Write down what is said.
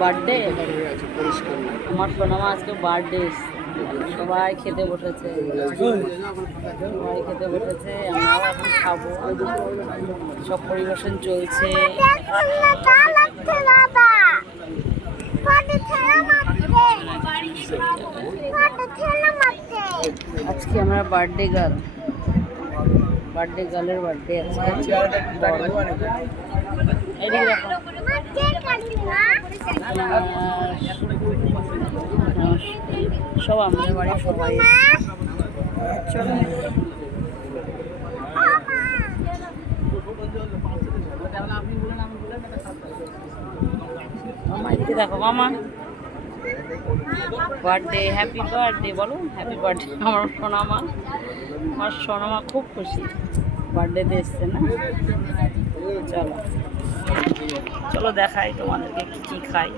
Birthday আমার সোনামা আজকে বার্থডে, সবাই খেতে বসেছে, আমরাও এখন খাবো, সব পরিবেশন চলছে। আজকে আমরা বার্থডে গার্লের বার্থডে আছে। সব আমাদের বাড়ি সবাই মামা এদিকে দেখো, মামা বার্থডে, হ্যাপি বার্থডে বলো, হ্যাপি বার্থডে আমার সোনামা খুব খুশি বার্থডেতে এসছে না। চলো চলো দেখাই তোমাদেরকে কি খাই।